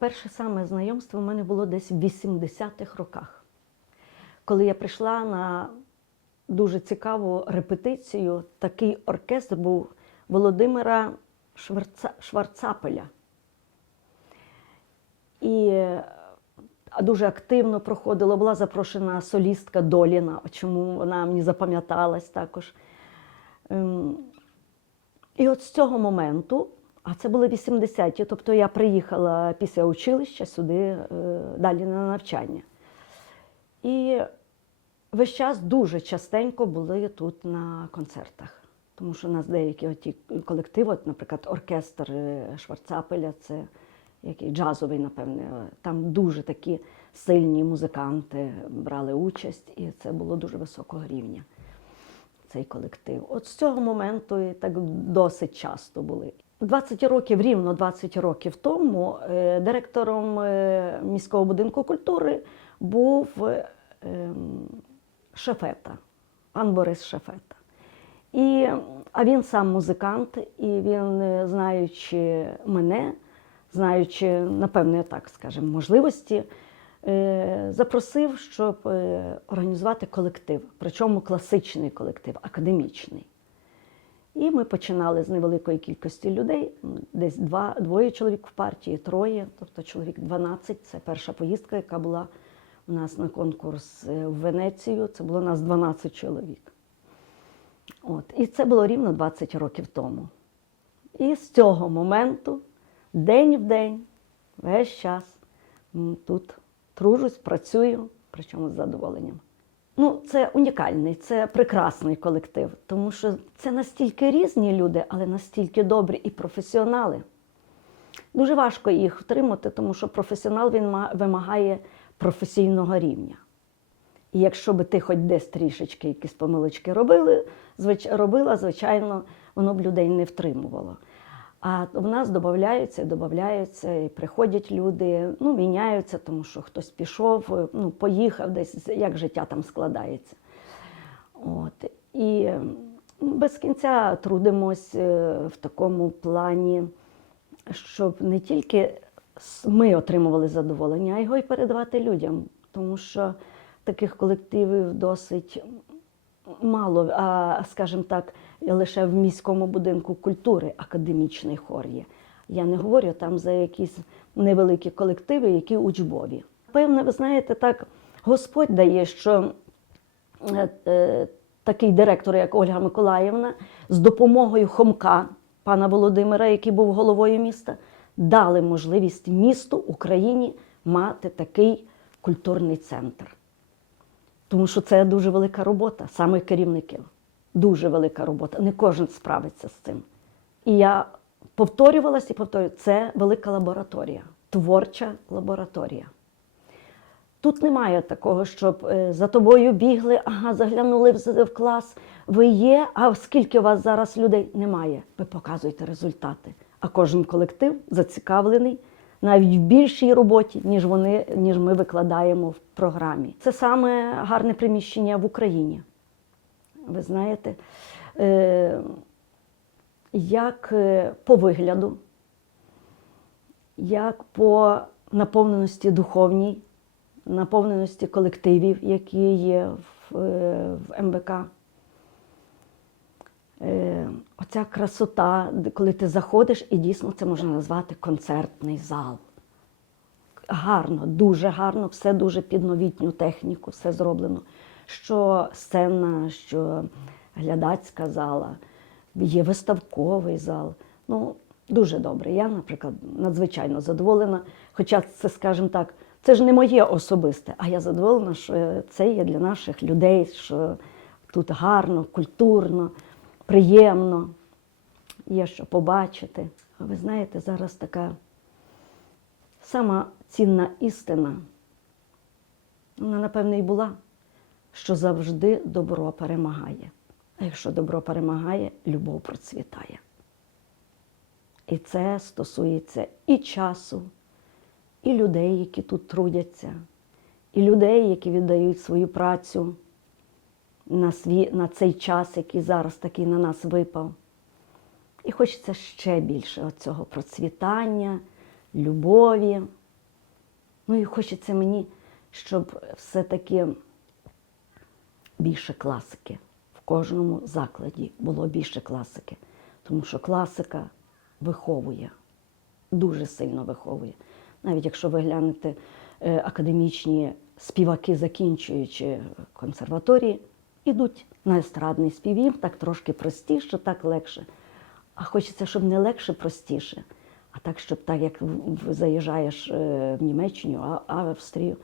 перше саме знайомство в мене було десь в 80-х роках, коли я прийшла на дуже цікаву репетицію. Такий оркестр був Володимира Шварца, Шварцапеля. І дуже активно проходила, була запрошена солістка Доліна, чому вона мені запам'яталась також. Ем, І от з цього моменту, а це були 80-ті, тобто я приїхала після училища сюди е, далі на навчання. І весь час дуже частенько були тут на концертах. Тому що у нас деякі оті колективи, от, наприклад, оркестр е, Шварцапеля, це який джазовий, напевне, там дуже такі сильні музиканти брали участь, і це було дуже високого рівня. Цей колектив. От з цього моменту і так досить часто були. 20 років, рівно 20 років тому, е, директором е, міського будинку культури був е, ем, Шефета, пан Борис Шефета. І, а він сам музикант, і він, знаючи мене, знаючи, напевне, так скажемо, можливості, запросив, щоб організувати колектив, причому класичний колектив, академічний. І ми починали з невеликої кількості людей, десь два, двоє чоловік в партії, троє, тобто чоловік 12. Це перша поїздка, яка була у нас на конкурс е, в Венецію. Це було у нас 12 чоловік. От. І це було рівно 20 років тому. І з цього моменту, день в день, весь час тут тружусь, працюю, причому з задоволенням. Ну, це унікальний, це прекрасний колектив, тому що це настільки різні люди, але настільки добрі і професіонали. Дуже важко їх втримати, тому що професіонал він вимагає професійного рівня. І якщо би ти хоч десь трішечки якісь помилочки робили, робила, звичайно, воно б людей не втримувало. А в нас додаються, додаються, і приходять люди, ну, міняються, тому що хтось пішов, ну, поїхав десь, як життя там складається. От. І без кінця трудимось е, в такому плані, щоб не тільки ми отримували задоволення, а його й передавати людям. Тому що таких колективів досить мало, а, скажімо так, лише в міському будинку культури академічний хор є. Я не говорю там за якісь невеликі колективи, які учбові. Певне, ви знаєте, так Господь дає, що е, е, такий директор, як Ольга Миколаївна, з допомогою Хомка, пана Володимира, який був головою міста, дали можливість місту Україні мати такий культурний центр. Тому що це дуже велика робота, саме керівників. Дуже велика робота. Не кожен справиться з цим. І я повторювалася і повторюю, це велика лабораторія, творча лабораторія. Тут немає такого, щоб е, за тобою бігли, ага, заглянули в, в клас, ви є, а скільки у вас зараз людей? Немає. Ви показуєте результати. А кожен колектив зацікавлений навіть в більшій роботі, ніж вони, ніж ми викладаємо в програмі. Це саме гарне приміщення в Україні. Ви знаєте, е, як е, по вигляду, як по наповненості духовній, наповненості колективів, які є в, е. Е, Оця красота, коли ти заходиш, і дійсно це можна назвати концертний зал. Гарно, дуже гарно, все дуже під новітню техніку, все зроблено. Що сцена, що глядацька зала, є виставковий зал. Ну, дуже добре. Я, наприклад, надзвичайно задоволена. Хоча це, скажімо так, це ж не моє особисте, а я задоволена, що це є для наших людей, що тут гарно, культурно, приємно, є що побачити. А ви знаєте, зараз така сама цінна істина, вона, напевне, і була, що завжди добро перемагає. А якщо добро перемагає, любов процвітає. І це стосується і часу, і людей, які тут трудяться, і людей, які віддають свою працю на, свій, на цей час, який зараз такий на нас випав. І хочеться ще більше цього процвітання, любові, Ну і хочеться мені, щоб все-таки більше класики. В кожному закладі було більше класики. Тому що класика виховує, дуже сильно виховує. Навіть якщо ви глянете е, академічні співаки, закінчуючи консерваторії, ідуть на естрадний спів, так трошки простіше, так легше. А хочеться, щоб не легше, простіше, а так, щоб так, як заїжджаєш е, в Німеччину, а а в Австрію,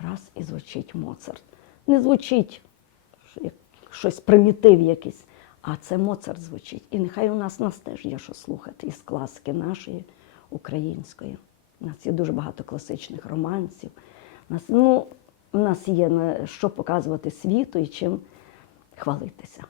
раз і звучить Моцарт. Не звучить як щось примітив якийсь, а це Моцарт звучить. І нехай у нас нас теж є що слухати із класики нашої, української. У нас є дуже багато класичних романсів. У нас, ну, у нас є на що показувати світу і чим хвалитися.